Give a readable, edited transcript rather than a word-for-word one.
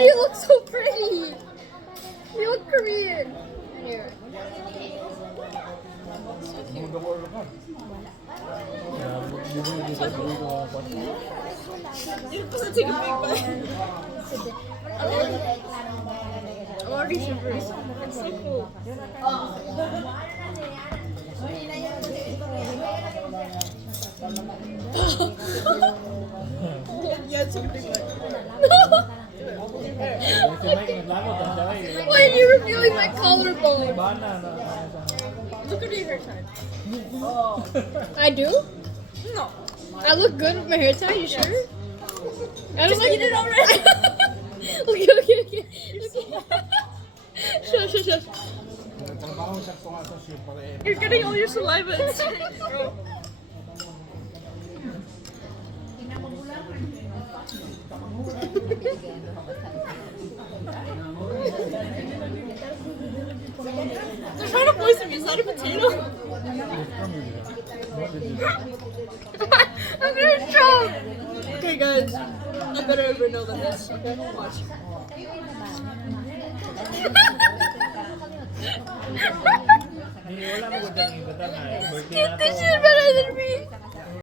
do you look so pretty? You look Korean. Here. You're supposed to take a big bite. I'm already shivering. It's so cool. Yeah, take a big bite. Why are you revealing my collarbone? Look at your hair tie. I do? No. I look good with my hair tie, you sure? I don't Just like eat it already. Okay. Shush. You're getting all your saliva inside, bro. They're trying to poison me. Is that a potato? I'm gonna choke. Okay, guys. I better ever know than this. Okay, watch. This is better than me.